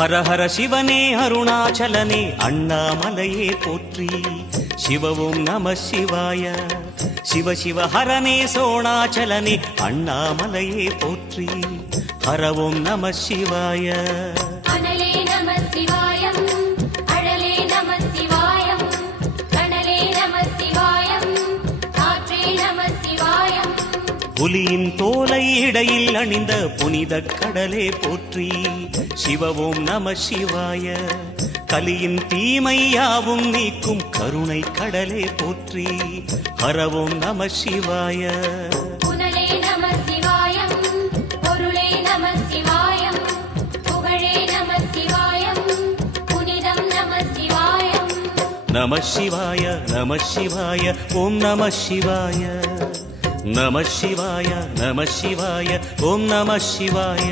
ஹர ஹர சிவனே அருணாச்சலனே அண்ணாமலையே போற்றி. சிவவும் நம சிவாய. சிவ சிவ ஹரனே சோணாச்சலனே அண்ணாமலையே போற்றி. ஹரவும் நம சிவாய. அனலே நம சிவாயம், அழலே நம சிவாயம், கனலே நம சிவாயம், காற்றே நம சிவாயம். புலியின் தோலை இடையில் அணிந்த புனித கடலே போற்றி. சிவவும் நம சிவாய. கலியின் தீமையாவும் நீக்கும் கருணை கடலே போற்றி. ஹரவும் நம சிவாய. புனலே நம சிவாயம், பொருளே நம சிவாயம், புகழே நம சிவாயம், புனிதம் நம சிவாயம். நம சிவாய நம சிவாய ஓம் நம சிவாய. நம சிவாய நம சிவாய ஓம் நம சிவாய.